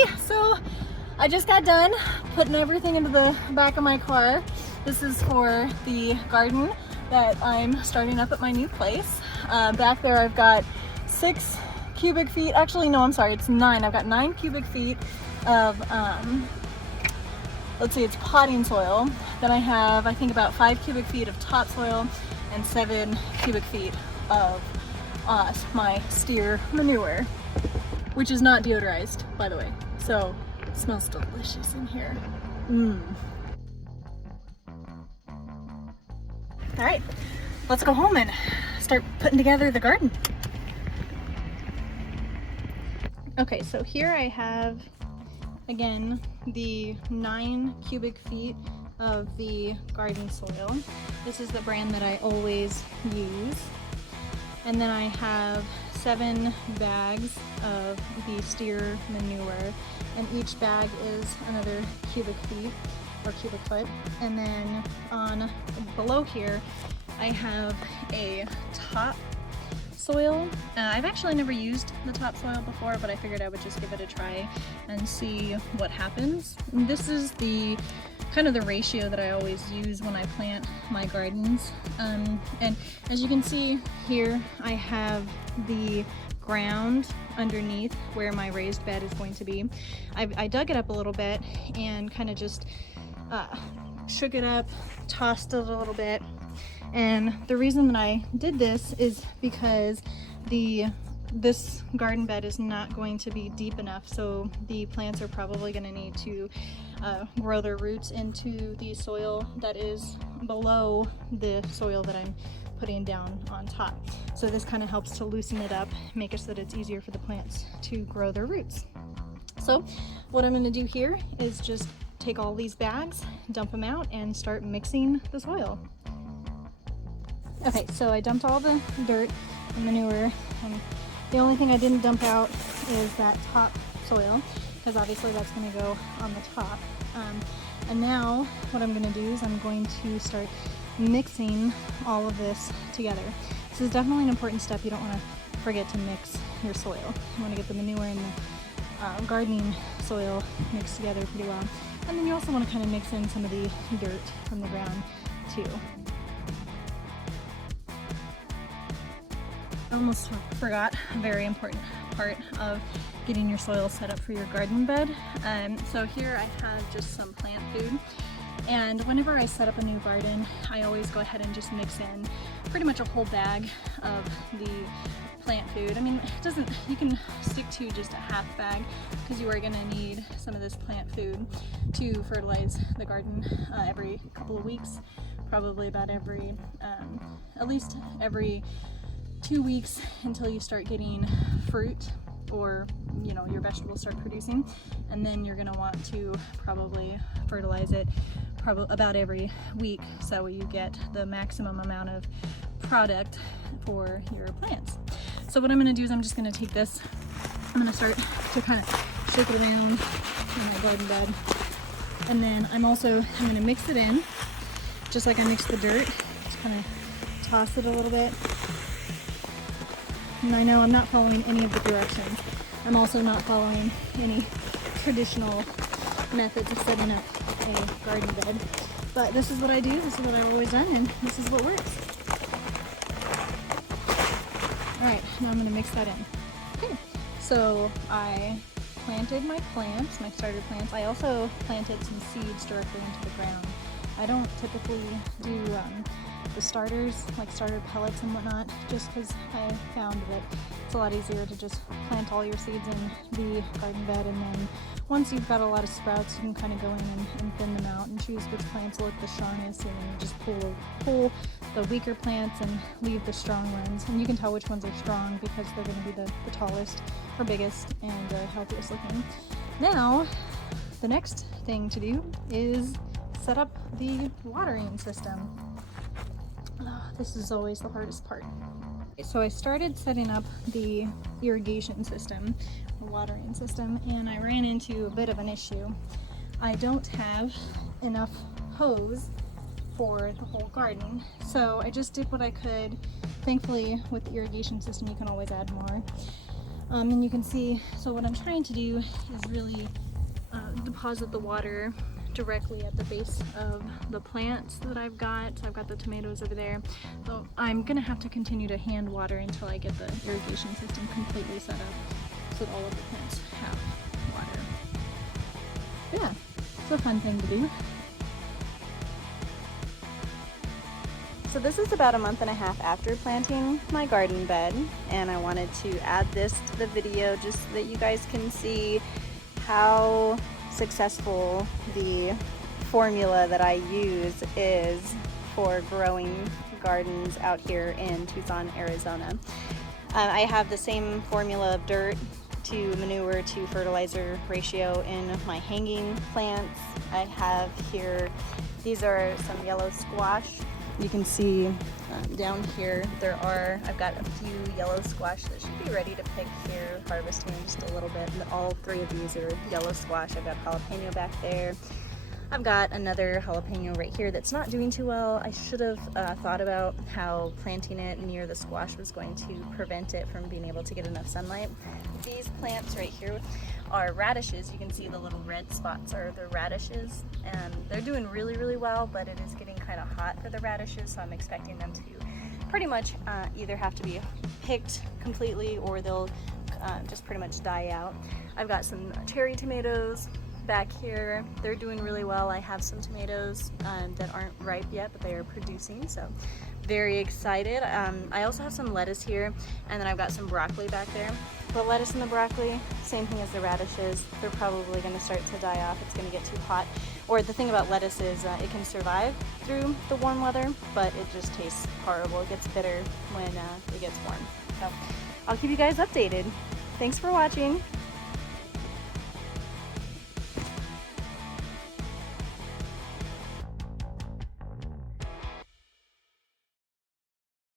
Hey, so I just got done putting everything into the back of my car. This is for the garden that I'm starting up at my new place. Back there I've got 6 cubic feet, actually no, I'm sorry, it's 9. I've got 9 cubic feet of, let's see, it's potting soil. Then I have, I think, about 5 cubic feet of topsoil and 7 cubic feet of my steer manure, which is not deodorized, by the way. So it smells delicious in here. All right, let's go home and start putting together the garden. Okay, so here I have, again, the 9 cubic feet of the garden soil. This is the brand that I always use. And then I have 7 bags of the steer manure, and each bag is another cubic feet or cubic foot. And then on below here, I have a top soil. I've actually never used the topsoil before, but I figured I would just give it a try and see what happens. And this is the kind of the ratio that I always use when I plant my gardens. And as you can see here, I have the ground underneath where my raised bed is going to be. I dug it up a little bit and kind of just shook it up, tossed it a little bit. And the reason that I did this is because this garden bed is not going to be deep enough, so the plants are probably going to need to grow their roots into the soil that is below the soil that I'm putting down on top. So this kind of helps to loosen it up, make it so that it's easier for the plants to grow their roots. So what I'm going to do here is just take all these bags, dump them out, and start mixing the soil. Okay, so I dumped all the dirt and manure, and the only thing I didn't dump out is that top soil, because obviously that's going to go on the top. And now what I'm going to do is I'm going to start mixing all of this together. This is definitely an important step. You don't want to forget to mix your soil. You want to get the manure and the gardening soil mixed together pretty well. And then you also want to kind of mix in some of the dirt from the ground too. I almost forgot a very important part of getting your soil set up for your garden bed. So here I have just some plant food, and whenever I set up a new garden, I always go ahead and just mix in pretty much a whole bag of the plant food. I mean, you can stick to just a half bag, because you are going to need some of this plant food to fertilize the garden every couple of weeks, probably about at least every 2 weeks until you start getting fruit, or your vegetables start producing, and then you're going to want to probably fertilize it about every week, so you get the maximum amount of product for your plants. So what I'm going to do is I'm just going to take this, I'm going to start to kind of shake it around in my garden bed, and then I'm going to mix it in just like I mixed the dirt. Just kind of toss it a little bit. And I know I'm not following any of the directions. I'm also not following any traditional methods of setting up a garden bed. But this is what I do, this is what I've always done, and this is what works. Alright, now I'm going to mix that in. Okay, so I planted my plants, my starter plants. I also planted some seeds directly into the ground. I don't typically do the starters, like starter pellets and whatnot, just because I found that it's a lot easier to just plant all your seeds in the garden bed, and then once you've got a lot of sprouts, you can kind of go in and thin them out and choose which plants look the strongest, and then you just pull the weaker plants and leave the strong ones. And you can tell which ones are strong because they're going to be the tallest or biggest and healthiest looking. Now, the next thing to do is set up the watering system. This is always the hardest part. So I started setting up the irrigation system, the watering system, and I ran into a bit of an issue. I don't have enough hose for the whole garden, so I just did what I could. Thankfully, with the irrigation system, you can always add more. And you can see, so what I'm trying to do is really deposit the water directly at the base of the plants that I've got. So I've got the tomatoes over there. So I'm gonna have to continue to hand water until I get the irrigation system completely set up so that all of the plants have water. Yeah, it's a fun thing to do. So this is about a month and a half after planting my garden bed, and I wanted to add this to the video just so that you guys can see how successful the formula that I use is for growing gardens out here in Tucson, Arizona. I have the same formula of dirt to manure to fertilizer ratio in my hanging plants. I have here, these are some yellow squash. You can see down here I've got a few yellow squash that should be ready to pick here, harvesting in just a little bit. And all three of these are yellow squash. I've got jalapeno back there. I've got another jalapeno right here that's not doing too well. I should have thought about how planting it near the squash was going to prevent it from being able to get enough sunlight. These plants right here are radishes. You can see the little red spots are the radishes, and they're doing really, really well, but it is getting kind of hot for the radishes, so I'm expecting them to pretty much either have to be picked completely or they'll just pretty much die out. I've got some cherry tomatoes back here. They're doing really well. I have some tomatoes that aren't ripe yet, but they are producing, so very excited. I also have some lettuce here, and then I've got some broccoli back there. The lettuce and the broccoli, same thing as the radishes. They're probably going to start to die off. It's going to get too hot. Or the thing about lettuce is it can survive through the warm weather, but it just tastes horrible. It gets bitter when it gets warm. So I'll keep you guys updated. Thanks for watching.